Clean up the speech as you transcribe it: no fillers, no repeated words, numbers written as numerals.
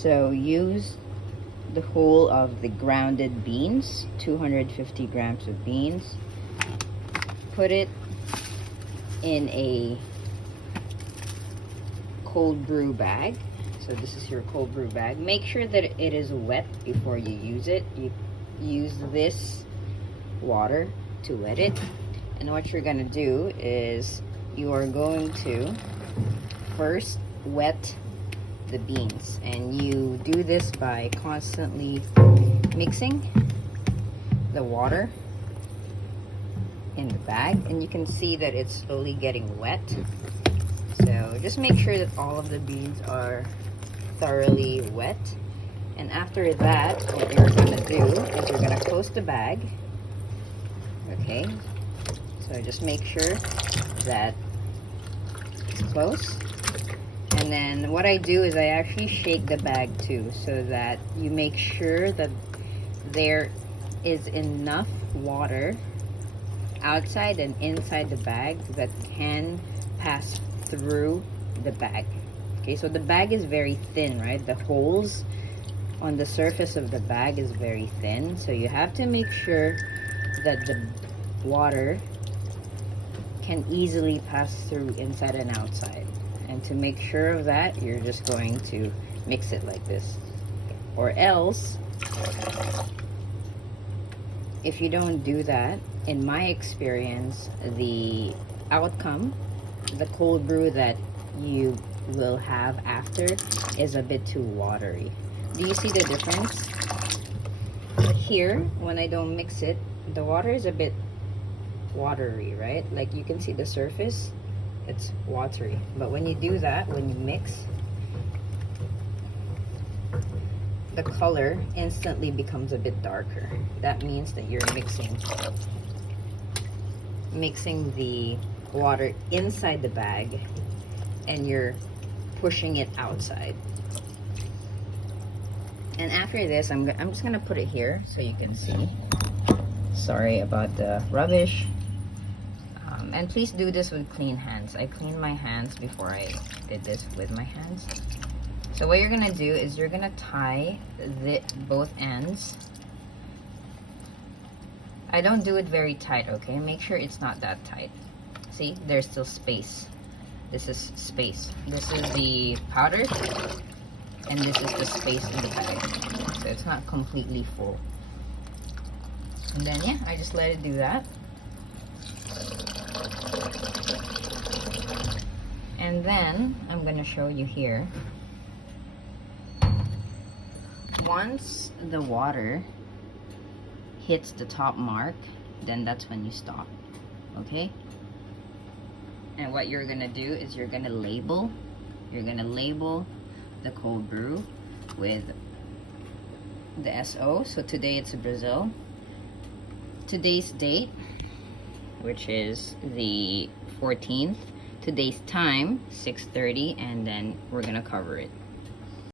So use the whole of the grounded beans, 250 grams of beans. Put it in a cold brew bag. So this is your cold brew bag. Make sure that it is wet before you use it. You use this water to wet it. And what you're gonna do is you are going to first wet the beans, and you do this by constantly mixing the water in the bag, and you can see that it's slowly getting wet. So just make sure that all of the beans are thoroughly wet. And after that, what you're gonna do is you're gonna close the bag. Okay, so just make sure that it's closed. And then what I do is I actually shake the bag too, so that you make sure that there is enough water outside and inside the bag that can pass through the bag. Okay, so the bag is very thin, right? The holes on the surface of the bag is very thin, so you have to make sure that the water can easily pass through inside and outside. And to make sure of that, you're just going to mix it like this. Or else, if you don't do that, in my experience, the outcome, the cold brew that you will have after is a bit too watery. Do you see the difference? Here, when I don't mix it, the water is a bit watery, right? Like you can see the surface, it's watery. But when you do that, when you mix, the color instantly becomes a bit darker. That means that you're mixing the water inside the bag and you're pushing it outside. And after this, I'm just gonna put it here so you can see. Sorry about the rubbish. And please do this with clean hands. I cleaned my hands before I did this with my hands. So what you're gonna do is you're gonna tie both ends. I don't do it very tight, okay? Make sure it's not that tight. See, there's still space. This is space. This is the powder, and this is the space in the bag. So it's not completely full. And then, yeah, I just let it do that. And then, I'm gonna show you here. Once the water hits the top mark, then that's when you stop, okay? And what you're gonna do is you're gonna label the cold brew with the SO. So today it's Brazil. Today's date, which is the 14th. Today's time, 6:30, and then we're gonna cover it.